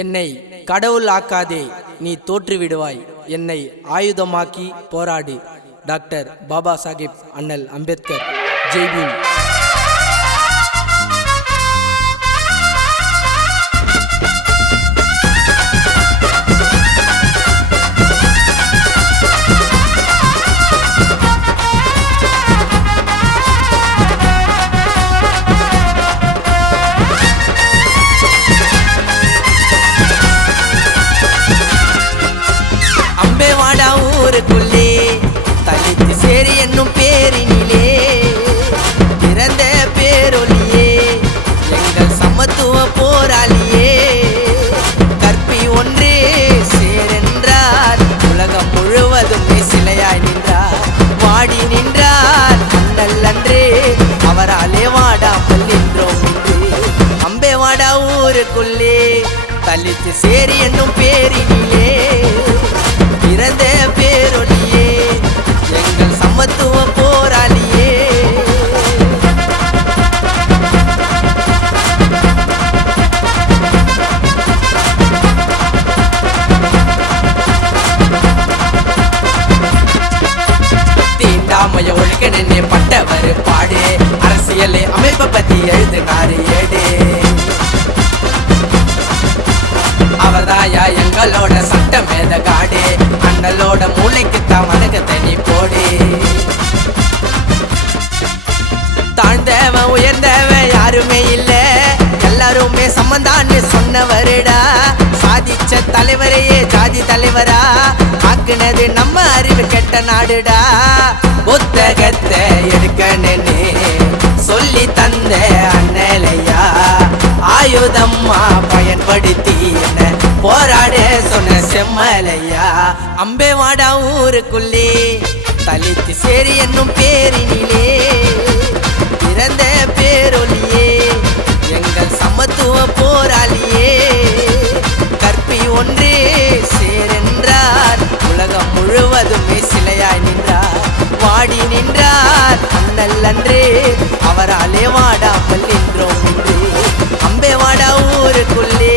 என்னை கடவுள் ஆக்காதே, நீ தோற்றுவிடுவாய். என்னை ஆயுதமாக்கி போராடு. டாக்டர் பாபா சாஹேப் அண்ணல் அம்பேத்கர். ஜெய் பீம். ஊருக்குள்ளே தலித்து சேரி என்னும் பேரினிலே பிறந்த பேரொலியே, எங்கள் சமத்துவ போராளியே. கற்பி ஒன்றே சேரென்றார், உலகம் முழுவதும் சிலையாய் நின்றார். வாடி நின்றார் அண்ணல் அன்றே, அவராலே வாடாமல் நின்றோம் என்று. அம்பே வாடா ஊருக்குள்ளே தலித்து சேரி என்னும் பேரினிலே பிறந்த பேரொலியே, எங்கள் சமத்துவ போராளியே. தீண்டாமைய ஒழுக்க நின்று பட்டவர் பாடு, அரசியலை அமைப்பை பத்தி எழுதினாரு ஏடு. அவர்தாயா எங்களோட சட்டமேத காடு, அண்ணலோட மூளைக்குத்தான் வணக்கத்தை நீ போடு. தாழ்ந்தவன் உயர்ந்தவன் யாருமே இல்ல, எல்லாருமே சம்மந்தான்னு சொன்னவருடா. சாதிச்ச தலைவரையே ஜாதி தலைவரா ஆக்குனது நம்ம அறிவு கெட்ட நாடுடா. புத்தகத்தை எடுக்கணுன்னு சொல்லி தந்த அண்ணலையா, ஆயுதம்மா பயன்படுத்தி என்ன போராட சொன்ன செம்மலையா. அம்பே வாடா ஊருக்குள்ளே தலித்து சேரி என்னும் பேரினிலே பிறந்த பேரொலியே, எங்கள் சமத்துவ போராளியே. கற்பி ஒன்றே சேரென்றார், உலகம் முழுவதும் சிலையாய் நின்றார். வாடி நின்றார் அண்ணல் அன்றே, அவராலே வாடாமல் நின்றோம் என்று. அம்பே வாடா ஊருக்குள்ளே